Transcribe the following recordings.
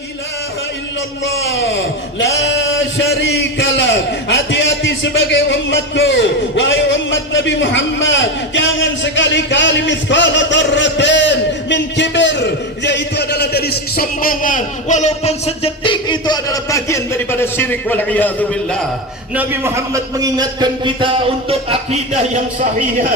ilaha illallah la syarikalah. Hati-hati sebagai umatku, wahai umat Nabi Muhammad, jangan sekali-kali mithqala dzarratin min kibir, yaitu adalah dari kesombongan, walaupun sejetik itu adalah bagian daripada syirik wal iyadu billah. Nabi Muhammad mengingatkan kita untuk akidah yang sahih,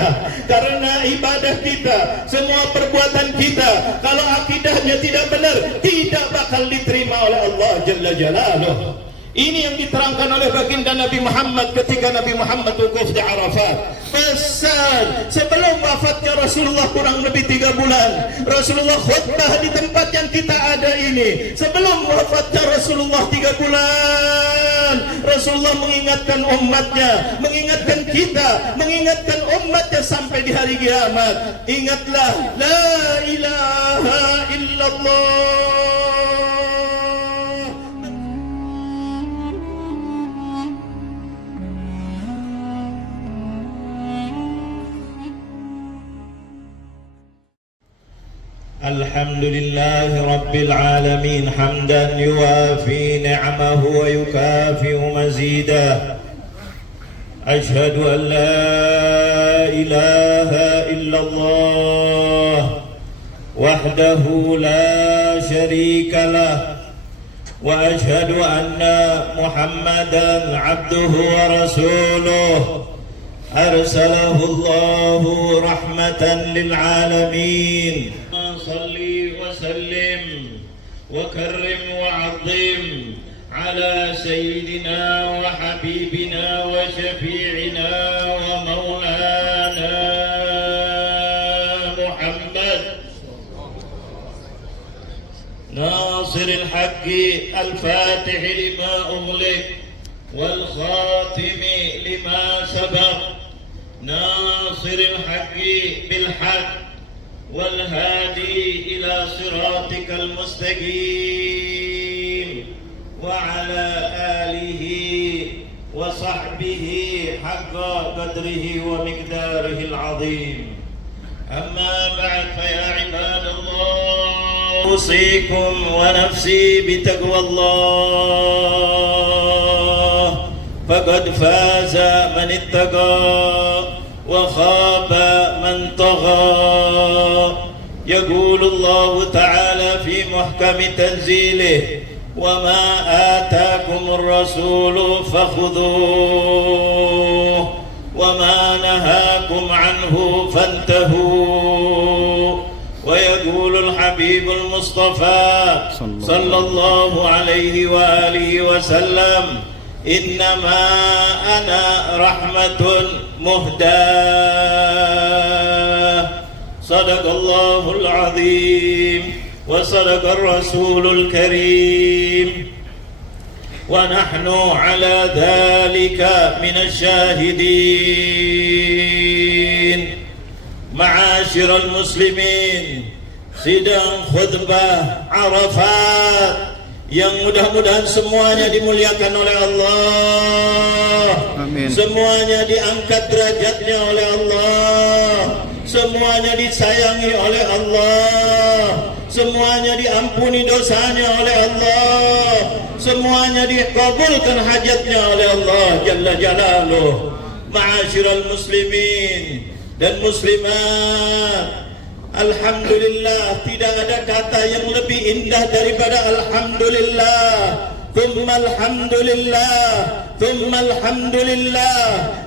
karena ibadah kita, semua perbuatan kita, kalau akidahnya tidak benar, tidak bakal diterima oleh Allah Jalla Jalaluh. Ini yang diterangkan oleh baginda Nabi Muhammad ketika Nabi Muhammad wukuf di Arafat. Pesan sebelum wafatnya Rasulullah kurang lebih 3 bulan, Rasulullah khutbah di tempat yang kita ada ini. Sebelum wafatnya Rasulullah 3 bulan, Rasulullah mengingatkan umatnya, mengingatkan kita, mengingatkan umatnya sampai di hari kiamat. Ingatlah, la ilaha illallah. الحمد لله رب العالمين حمدا يوافي نعمه ويكافئ مزيدا. أشهد أن لا إله إلا الله وحده لا شريك له، وأشهد أن محمدا عبده ورسوله أرسله الله رحمة للعالمين. صل وسلم وكرم وعظم على سيدنا وحبيبنا وشفيعنا ومولانا محمد ناصر الحق الفاتح لما أغلق والخاتم لما سبق، ناصر الحق بالحق والهادي إلى صراطك المستقيم، وعلى آله وصحبه حق قدره ومقداره العظيم. أما بعد، فيا عباد الله، أوصيكم ونفسي بتقوى الله، فقد فاز من اتقى وخاب من طغى. يقول الله تعالى في محكم تنزيله: وما آتاكم الرسول فخذوه وما نهاكم عنه فانتهوا. ويقول الحبيب المصطفى صلى الله عليه وآله وسلم: إنما أنا رحمة مهداة. صدق الله العظيم وصدق الرسول الكريم، ونحن على ذلك من الشاهدين. معاشر المسلمين، sidang khutbah Arafat yang mudah-mudahan semuanya dimuliakan oleh Allah. Amin. Semuanya diangkat derajatnya oleh Allah, semuanya disayangi oleh Allah, semuanya diampuni dosanya oleh Allah, semuanya dikabulkan hajatnya oleh Allah Jalla Jalaluh. Ma'asyiral muslimin dan muslimat, alhamdulillah, tidak ada kata yang lebih indah daripada alhamdulillah. Thumma alhamdulillah, thumma alhamdulillah.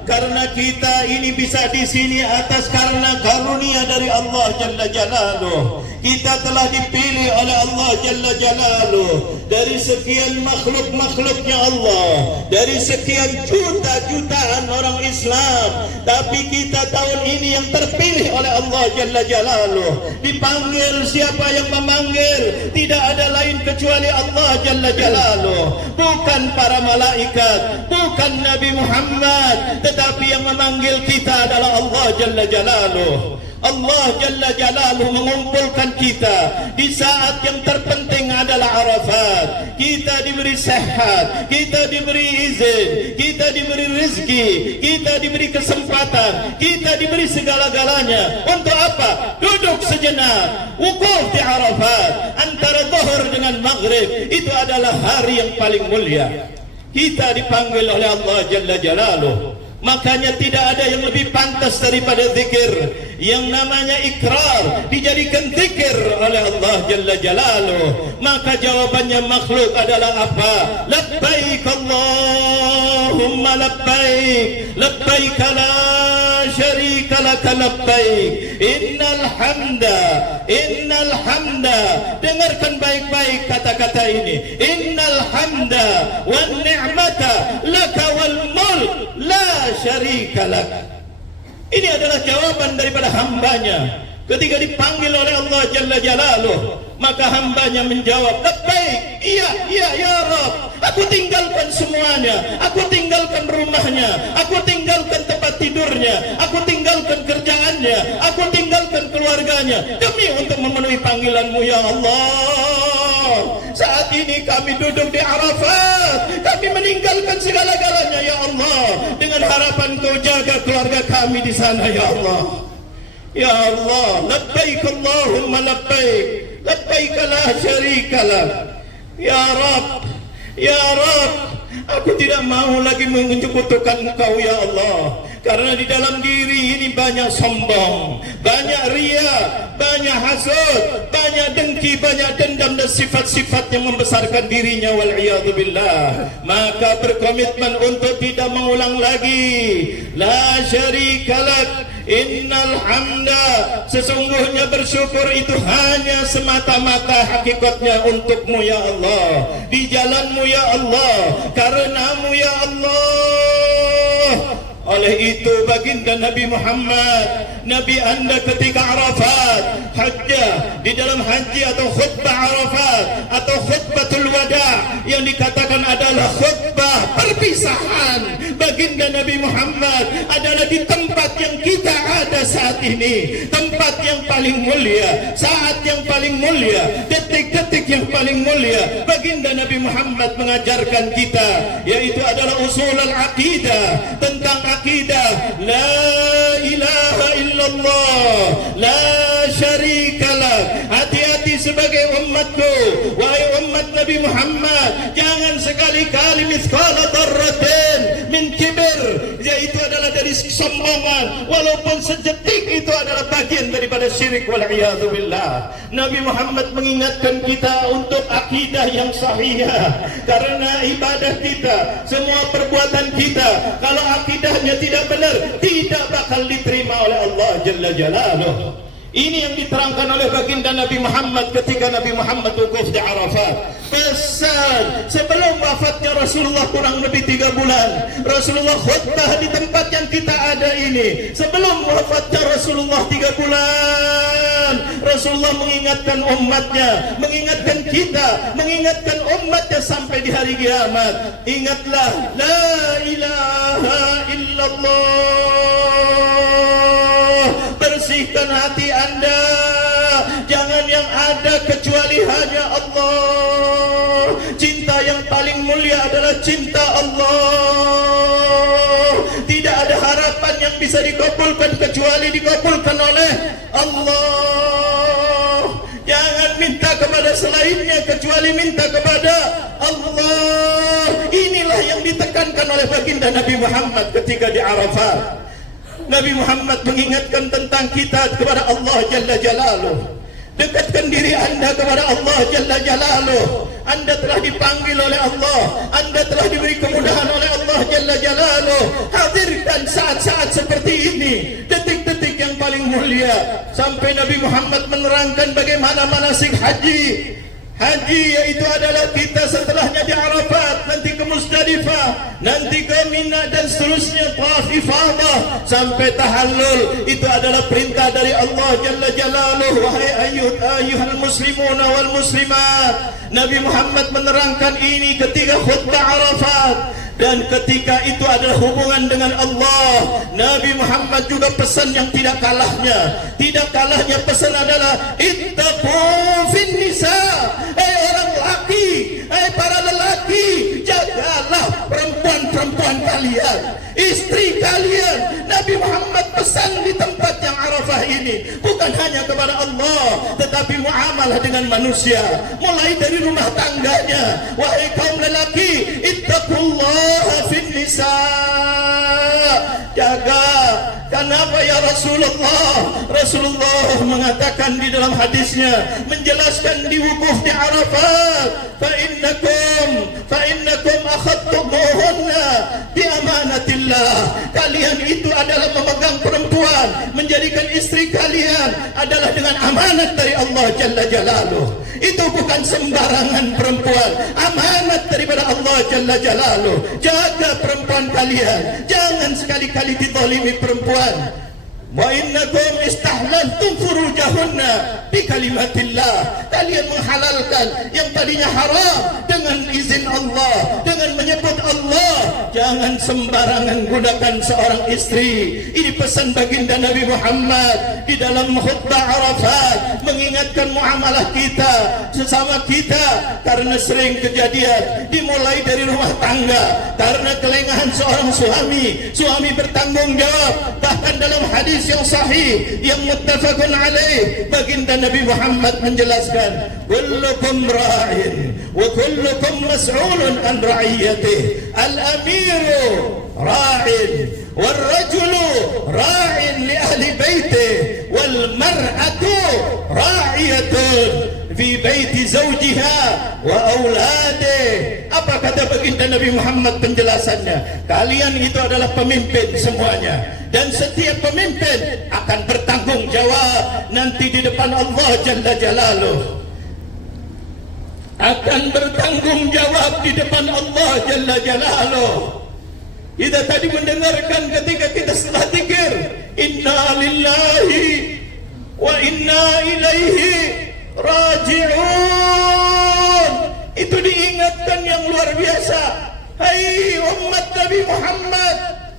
Karena kita ini bisa di sini atas karena karunia dari Allah Jalla Jalaluh. Kita telah dipilih oleh Allah Jalla Jalaluh dari sekian makhluk-makhluknya Allah, dari sekian juta-jutaan orang Islam, tapi kita tahun ini yang terpilih oleh Allah Jalla Jalaluh. Dipanggil siapa yang memanggil? Tidak ada lain kecuali Allah Jalla Jalaluh. Bukan para malaikat, bukan Nabi Muhammad, tetapi yang memanggil kita adalah Allah Jalla Jalaluh. Allah Jalla Jalaluh mengumpulkan kita di saat yang terpenting adalah Arafat. Kita kita diberi sehat, kita diberi izin, kita diberi rezeki, kita diberi kesempatan, kita diberi segala-galanya. Untuk apa? Duduk sejenak, wukuf di Arafat antara zuhur dengan maghrib. Itu adalah hari yang paling mulia. Kita dipanggil oleh Allah Jalla Jalaluh. Makanya tidak ada yang lebih pantas daripada zikir. Yang namanya ikrar dijadikan zikir oleh Allah Jalla Jalaluh. Maka jawabannya makhluk adalah apa? Labbaik Allahumma labbaik, labbaik la syarika laka labbaik, innal hamda. Dengarkan baik-baik kata-kata ini. Innal hamda wan ni'mata laka wal mulk la syarika lak. Ini adalah jawaban daripada hambanya ketika dipanggil oleh Allah Jalla Jalaluh. Maka hambanya menjawab, labbaik, iya ya Rabb, aku tinggalkan semuanya, aku tinggalkan rumahnya, aku tinggalkan tempat tidurnya, aku tinggalkan kerjaannya, aku tinggalkan keluarganya demi untuk memenuhi panggilanmu ya Allah. Saat ini kami duduk di Arafat, kami meninggalkan segala-galanya ya Allah, dengan harapan Kau jaga keluarga kami di sana ya Allah. Ya Allah, labbaik Allahumma labbaik, labbaik la syarika lak. Ya Rabb, aku tidak mau lagi menyekutukan Engkau ya Allah. Karena di dalam diri ini banyak sombong, banyak ria, banyak hasud, banyak dengki, banyak dendam dan sifat-sifat yang membesarkan dirinya wal'iyadzubillah. Maka berkomitmen untuk tidak mengulang lagi. La syarikalak, innal hamda, sesungguhnya bersyukur itu hanya semata-mata hakikatnya untukmu ya Allah, di jalanmu ya Allah, karenamu ya Allah. Oleh itu baginda Nabi Muhammad, Nabi anda ketika Arafat, hajjah, di dalam haji atau khutbah Arafat atau khutbatul wada yang dikatakan adalah khutbah perpisahan, baginda Nabi Muhammad adalah di tempat yang kita ada saat ini, tempat yang paling mulia, saat yang paling mulia, detik-detik yang paling mulia. Baginda Nabi Muhammad mengajarkan kita, yaitu adalah usul al-aqidah, tentang akidah la ilaha illallah, la syarikalah. Hati-hati sebagai umatku, wahai umat Nabi Muhammad, jangan sekali-kali mithqala dzarratin min kibir, yaitu adalah dari kesombongan, walaupun sedetik itu adalah bagian daripada syirik wal'iyadzubillah. Nabi Muhammad mengingatkan kita untuk akidah yang sahihah, karena ibadah kita, semua perbuatan kita, kalau akidahnya tidak benar, tidak bakal diterima oleh Allah Jalla Jalaluh. Ini yang diterangkan oleh baginda Nabi Muhammad ketika Nabi Muhammad wukuf di Arafat. Pesan sebelum wafatnya Rasulullah kurang lebih 3 bulan, Rasulullah khutbah di tempat yang kita ada ini. Sebelum wafatnya Rasulullah 3 bulan, Rasulullah mengingatkan umatnya, mengingatkan kita, mengingatkan umatnya sampai di hari kiamat. Ingatlah, la ilaha illallah. Bersihkan hati anda, jangan yang ada kecuali hanya Allah. Cinta yang paling mulia adalah cinta Allah. Tidak ada harapan yang bisa dikabulkan kecuali dikabulkan oleh Allah. Jangan minta kepada selainnya kecuali minta kepada Allah. Inilah yang ditekankan oleh baginda Nabi Muhammad ketika di Arafat. Nabi Muhammad mengingatkan tentang kita kepada Allah Jalla Jalaluh. Dekatkan diri anda kepada Allah Jalla Jalaluh. Anda telah dipanggil oleh Allah, anda telah diberi kemudahan oleh Allah Jalla Jalaluh. Hadirkan saat-saat seperti ini, detik-detik yang paling mulia. Sampai Nabi Muhammad menerangkan bagaimana manasik haji. Haji yaitu adalah kita setelahnya di Arafat, nanti ke Musdalifah, nanti ke Mina dan seterusnya, tawaf ifadah sampai tahallul. Itu adalah perintah dari Allah Jalla Jalaluh. Wahai ayyuhal muslimuna wal muslimat, Nabi Muhammad menerangkan ini ketika khutbah Arafat. Dan ketika itu adalah hubungan dengan Allah. Nabi Muhammad juga pesan yang tidak kalahnya. Tidak kalahnya pesan adalah ittaqu fin nisa. Orang laki, para lelaki, kalian, istri kalian. Nabi Muhammad pesan di tempat yang Arafah ini bukan hanya kepada Allah, tetapi muamalah dengan manusia, mulai dari rumah tangganya. Wahai kaum lelaki, ittaqullaha fin nisa, jaga. Kenapa ya Rasulullah? Rasulullah mengatakan di dalam hadisnya, menjelaskan di wukuf di Arafat, fa innakum akhadtumuhunna bi amanatillah. Kalian itu adalah memegang perempuan, menjadikan istri kalian adalah dengan amanat dari Allah Jalla Jalaluh. Itu bukan sembarangan perempuan, amanat daripada Allah Jalla Jalaluh. Jaga perempuan kalian, jangan sekali-kali dizalimi perempuan. Wa innakum istahlaltum furujahunna bi kalimatillah. Kalian menghalalkan yang tadinya haram dengan izin Allah, dengan menyebut Allah. Jangan sembarangan gunakan seorang istri. Ini pesan baginda Nabi Muhammad di dalam khutbah Arafat, mengingatkan muamalah kita sesama kita, karena sering kejadian dimulai dari rumah tangga karena kelengahan seorang suami bertanggung jawab. Bahkan dalam hadis yang sahih yang muttafaqun alaih, baginda Nabi Muhammad menjelaskan, kullukum ra'in wa kullukum mas'ulun an ra'iyatihi. Al-amiru ra'in wal rajulu ra'in li ahli baitihi wal mar'atu ra'iyatun fi baiti zawjiha wa auladihi. Apa kata baginda Nabi Muhammad penjelasannya? Kalian itu adalah pemimpin semuanya, dan setiap pemimpin akan bertanggung jawab nanti di depan Allah Jalla Jalaluh. Akan bertanggung jawab di depan Allah Jalla Jalaluh. Kita tadi mendengarkan ketika kita setelah zikir, inna lillahi wa inna ilaihi raji'un. Itu diingatkan yang luar biasa. Hai umat Nabi Muhammad,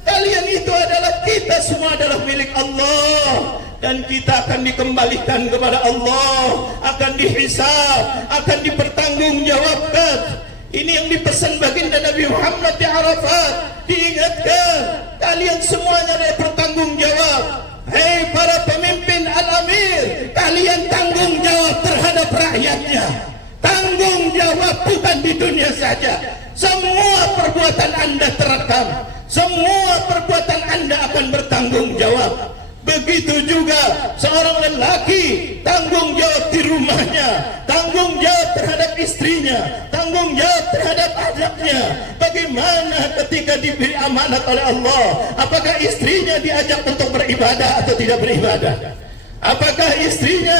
kalian itu adalah, kita semua adalah milik Allah, dan kita akan dikembalikan kepada Allah, akan dihisab, akan dipertanggungjawabkan. Ini yang dipesan baginda Nabi Muhammad di Arafat. Diingatkan, kalian semuanya ada bertanggung jawab. Hei para pemimpin al-amir, kalian tanggung jawab terhadap rakyatnya. Tanggung jawab bukan di dunia saja. Semua perbuatan Anda terekam, semua perbuatan Anda akan bertanggung jawab. Begitu juga seorang lelaki, tanggung jawab di rumahnya, tanggung jawab terhadap istrinya, tanggung jawab terhadap anaknya. Bagaimana ketika diberi amanat oleh Allah? Apakah istrinya diajak untuk beribadah atau tidak beribadah? Apakah istrinya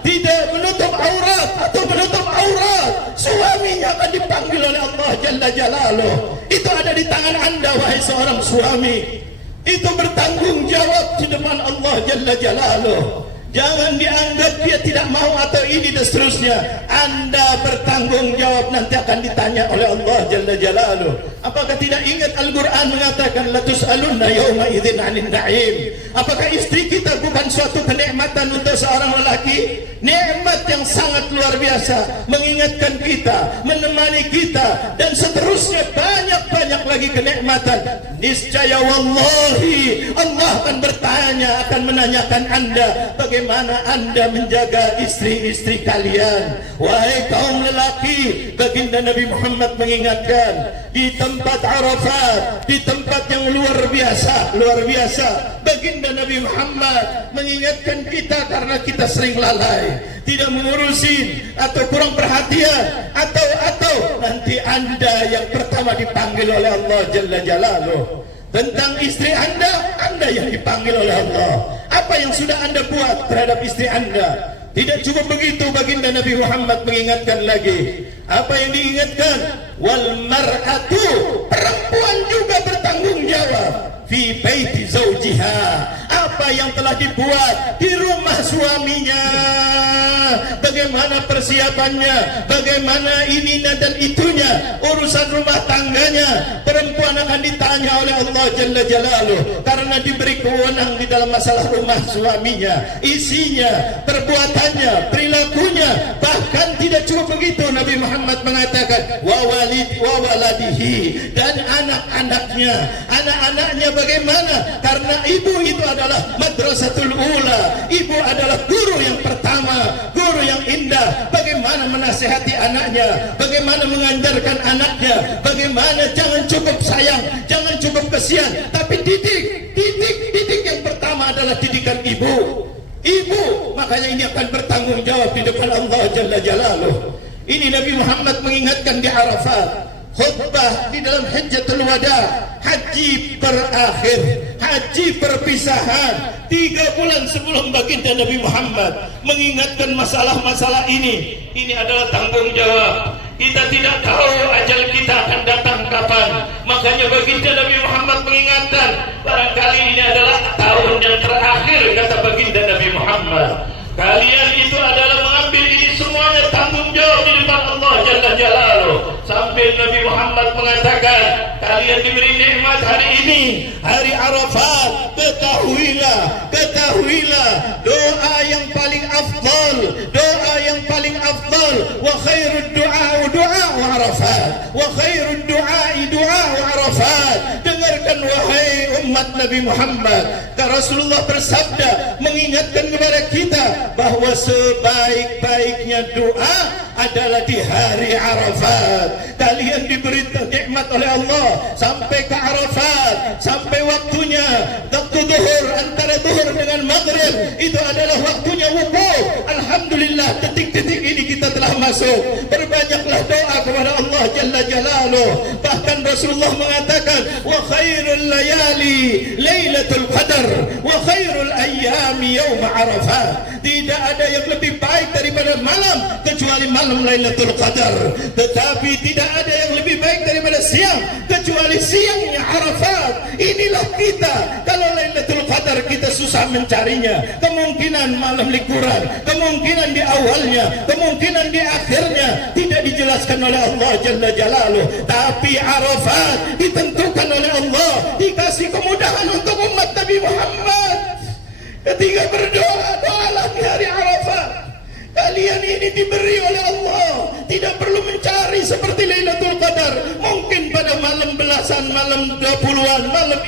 tidak menutup aurat atau menutup aurat? Suaminya akan dipanggil oleh Allah Jalla Jalaluh. Itu ada di tangan Anda, wahai seorang suami. Itu bertanggung jawab di depan Allah Jalla Jalaluh. Jangan dianggap dia tidak mau atau ini dan seterusnya. Anda bertanggung jawab, nanti akan ditanya oleh Allah Jalla Jalaluh. Apakah tidak ingat Al-Quran mengatakan, la tus'alunna yawma idzin 'anil na'im. Apakah istri kita bukan suatu kenikmatan untuk seorang lelaki? Nikmat yang sangat luar biasa, mengingatkan kita, menemani kita, dan seterusnya banyak-banyak lagi kenikmatan. Niscaya wallahi Allah akan bertanya, akan menanyakan Anda, bagaimana Anda menjaga istri-istri kalian. Wahai kaum lelaki, baginda Nabi Muhammad mengingatkan di tempat Arafat, di tempat yang luar biasa, baginda Nabi Muhammad mengingatkan kita karena kita sering lalai, tidak mengurusin atau kurang perhatian, atau nanti Anda yang pertama dipanggil oleh Allah Jalla Jalaluh. Tentang istri Anda yang dipanggil oleh Allah. Apa yang sudah Anda buat terhadap istri Anda? Tidak cukup begitu, baginda Nabi Muhammad mengingatkan lagi. Apa yang diingatkan? Wal mar'atu, perempuan juga bertanggung jawab fi baiti zawjiha. Apa yang telah dibuat di rumah suaminya, bagaimana persiapannya, bagaimana ini dan itunya, urusan rumah tangganya. Perempuan akan ditanya oleh Allah Jalla Jalaluh karena diberi kewenangan di dalam masalah rumah suaminya, isinya, perbuatannya, perilakunya. Bahkan tidak cukup begitu, Nabi Muhammad mengatakan wa waladihi auladihi, dan anak-anaknya. Anak-anaknya bagaimana? Karena ibu itu adalah madrasatul ula, ibu adalah guru yang pertama, guru yang indah. Bagaimana menasihati anaknya, bagaimana mengajarkan anaknya, bagaimana jangan cukup sayang, jangan cukup kasihan, tapi didik yang pertama adalah didikan ibu. Ibu, makanya ini akan bertanggung jawab di depan Allah Jalla Jalaluh. Ini Nabi Muhammad mengingatkan di Arafat, khutbah di dalam Hajjatul Wada, haji berakhir, haji perpisahan. 3 bulan sebelum baginda Nabi Muhammad mengingatkan masalah-masalah ini. Ini adalah tanggung jawab. Kita tidak tahu ajal kita akan datang kapan. Makanya baginda Nabi Muhammad mengingatkan, barangkali ini adalah tahun yang terakhir, kata baginda Nabi Muhammad. Kalian itu adalah mengambil ini semuanya tanggung jawab di depan Allah Jalla Jalaluh. Sambil Nabi Muhammad mengatakan, kalian diberi nikmat hari ini, hari Arafat. Ketahuilah doa yang paling afdal, doa yang paling afdal. Wa khairud du'a Arafat, wa khairud du'a Arafat. Dengarkan wahai umat Nabi Muhammad, Rasulullah bersabda mengingatkan kepada kita bahwa sebaik-baiknya doa adalah di hari Arafat. Kalian diberi nikmat oleh Allah sampai ke Arafat, sampai waktunya waktu zuhur, antara zuhur dengan maghrib itu adalah waktunya wukuf. Alhamdulillah, detik-detik ini kita telah masuk. Berbanyaklah doa kepada Allah Jalla Jalaluh. Bahkan Rasulullah mengatakan, wa khairul layali Lailatul Qadar, wa khairul ayyami yaum Arafat. Tidak ada yang lebih baik daripada malam kecuali malam Lailatul Qadar. Tetapi tidak ada yang lebih baik daripada siang kecuali siangnya Arafat. Inilah kita. Kalau Lailatul Qadar kita susah mencarinya, kemungkinan malam likuran, kemungkinan di awalnya, kemungkinan di akhirnya tidak dijelaskan oleh Allah Jalla Jalaluh. Tapi Arafat ditentukan oleh Allah, dikasih kemudahan untuk umat Nabi Muhammad. Ketika berdoa, doalah di hari Arafat. Kalian ini diberi oleh Allah, tidak perlu mencari seperti Lailatul Qadar. Mungkin pada malam belasan, malam 20-an, malam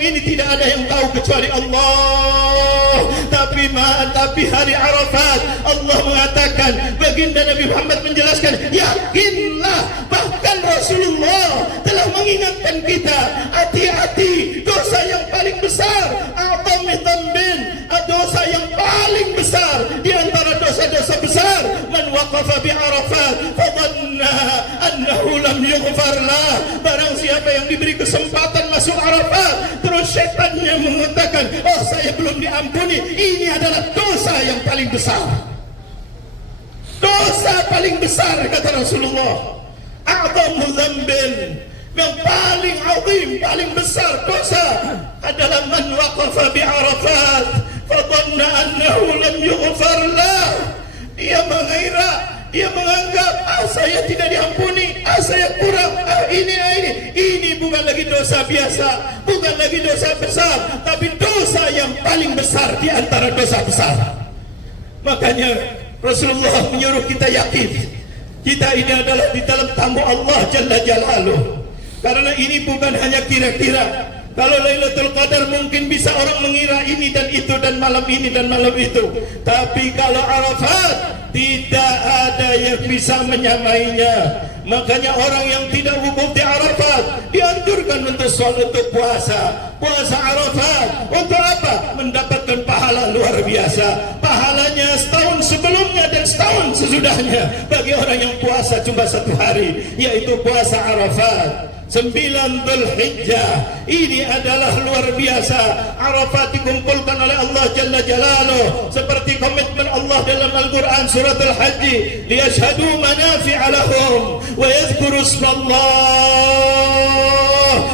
ini tidak ada yang tahu kecuali Allah. Tapi hari Arafat Allah mengatakan, baginda Nabi Muhammad menjelaskan, yakinlah, bahkan Rasulullah telah mengingatkan kita, hati-hati dosa yang paling besar, a'zami dzambin, dosa yang paling besar di antara dosa-dosa besar, man waqafa bi Arafat fadhanna annahu lam yughfar lah. Barang siapa yang diberi kesempatan masuk Arafat terus setannya mengatakan, oh saya belum diampuni, ini adalah dosa yang paling besar. Dosa paling besar, kata Rasulullah, a'zamu dzambin, yang paling azim, paling besar dosa adalah man waqafa bi Arafat fadhanna annahu lam yughfar lah. Dia mengira, dia menganggap, saya tidak diampuni, saya kurang, ini bukan lagi dosa biasa, bukan lagi dosa besar, tapi dosa yang paling besar di antara dosa besar. Makanya Rasulullah menyuruh kita yakin, kita ini adalah di dalam tamu Allah Jalla Jalaluh. Karena ini bukan hanya kira-kira. Kalau Lailatul Qadar mungkin bisa orang mengira ini dan itu dan malam ini dan malam itu. Tapi kalau Arafat tidak ada yang bisa menyamainya. Makanya orang yang tidak wukuf di Arafat dianjurkan untuk sholat, untuk puasa. Puasa Arafat untuk apa? Mendapatkan pahala luar biasa. Pahalanya setahun sebelumnya dan setahun sesudahnya bagi orang yang puasa cuma 1 hari, yaitu puasa Arafat. 9 Dzulhijjah ini adalah luar biasa. Arafat dikumpulkan oleh Allah Jalla Jalaluh seperti komitmen Allah dalam Al-Quran surat Al-Hajj, liyashhadu manafi'a lahum wa yadhkuru ismallah,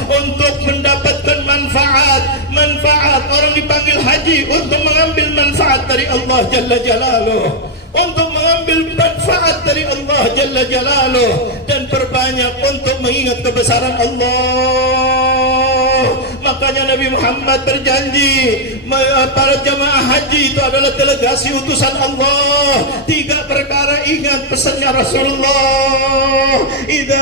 untuk mendapatkan manfaat orang dipanggil haji untuk mengambil manfaat dari Allah Jalla Jalaluh, untuk mengambil manfaat dari Allah Jalla Jalaluh, dan berbanyak untuk mengingat kebesaran Allah. Makanya Nabi Muhammad berjanji, para jamaah haji itu adalah delegasi utusan Allah. 3 perkara ingat pesannya Rasulullah. idza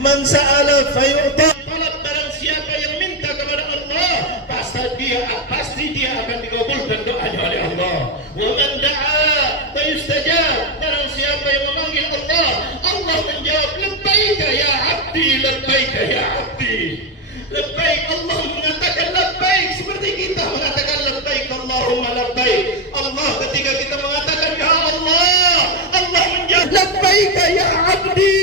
man sa'ala fayu'ta. Talab barang siapa yang minta kepada Allah, pasti dia akan dikabulkan doanya oleh Allah. Wa man da'a fayustajab. Barang siapa yang memanggil Allah, Allah menjawab labbaika ya 'abdi, labbaika ya 'abdi. Labbaik, Allah mengatakan labbaik seperti kita mengatakan labbaik Allahumma labbaik. Allah ketika kita mengatakan ya Allah, Allah menjawab labbaika ya 'abdi.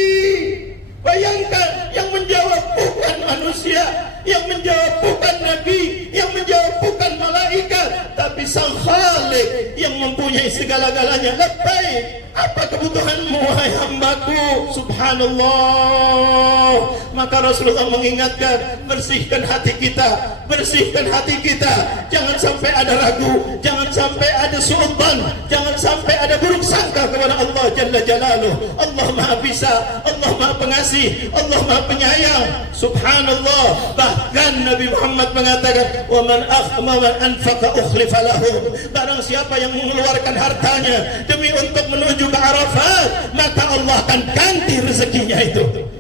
Bayangkan, yang menjawab bukan manusia, yang menjawab bukan nabi, yang menjawab bukan malaikat, tapi sang Khalik yang mempunyai segala-galanya. Labbaik, apa kebutuhanmu wahai hambaku? Subhanallah. Maka Rasulullah mengingatkan, bersihkan hati kita, bersihkan hati kita. Jangan sampai ada ragu, jangan sampai ada su'udzan, jangan sampai ada buruk sangka kepada Allah Jalla Jalaluh. Allah Maha Bisa, Allah Maha Pengasih, Allah Maha Penyayang. Subhanallah. Bahkan Nabi Muhammad mengatakan, wa man anfaqa ukhlifa lahu. Barang siapa yang mengeluarkan hartanya demi untuk menuju ke Arafat, maka Allah akan ganti rezekinya itu.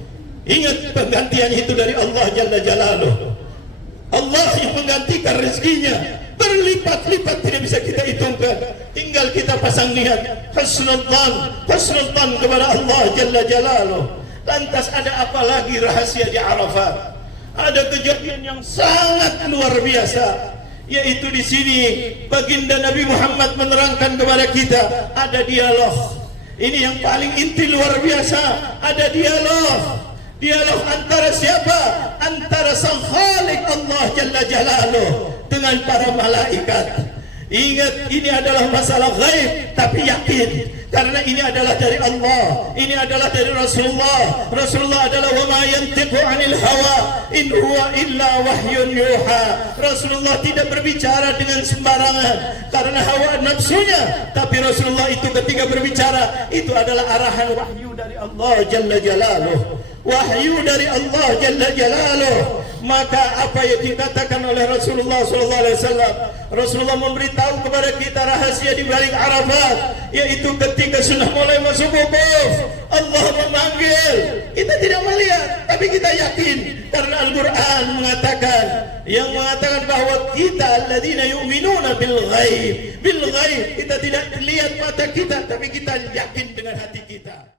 Ingat, penggantian itu dari Allah Jalla Jalaluh. Allah yang menggantikan rezekinya berlipat-lipat, tidak bisa kita hitungkan. Tinggal kita pasang niat husnul dzan kepada Allah Jalla Jalaluh. Lantas ada apa lagi rahasia di Arafat? Ada kejadian yang sangat luar biasa, yaitu di sini baginda Nabi Muhammad menerangkan kepada kita ada dialog. Ini yang paling inti luar biasa. Ada dialog. Dialog antara siapa? Antara sang Khalik Allah Jalla Jalaluh dengan para malaikat. Ingat, ini adalah masalah gaib, tapi yakin, karena ini adalah dari Allah, ini adalah dari Rasulullah. Rasulullah adalah wa ma yantiqu 'anil hawa in huwa illa wahyun yuha. Rasulullah tidak berbicara dengan sembarangan karena hawa nafsunya, tapi Rasulullah itu ketika berbicara itu adalah arahan wahyu dari Allah Jalla Jalaluh. Wahyu dari Allah Jalla Jalaluh. Maka apa yang dikatakan oleh Rasulullah SAW, Rasulullah memberitahu kepada kita rahasia di balik Arafat, yaitu ketika sudah mulai masuk wukuf, Allah memanggil. Kita tidak melihat, tapi kita yakin, karena Al-Quran mengatakan, yang mengatakan bahwa kita alladzina yu'minuna bil ghaib. Bil ghaib, kita tidak lihat mata kita, tapi kita yakin dengan hati kita.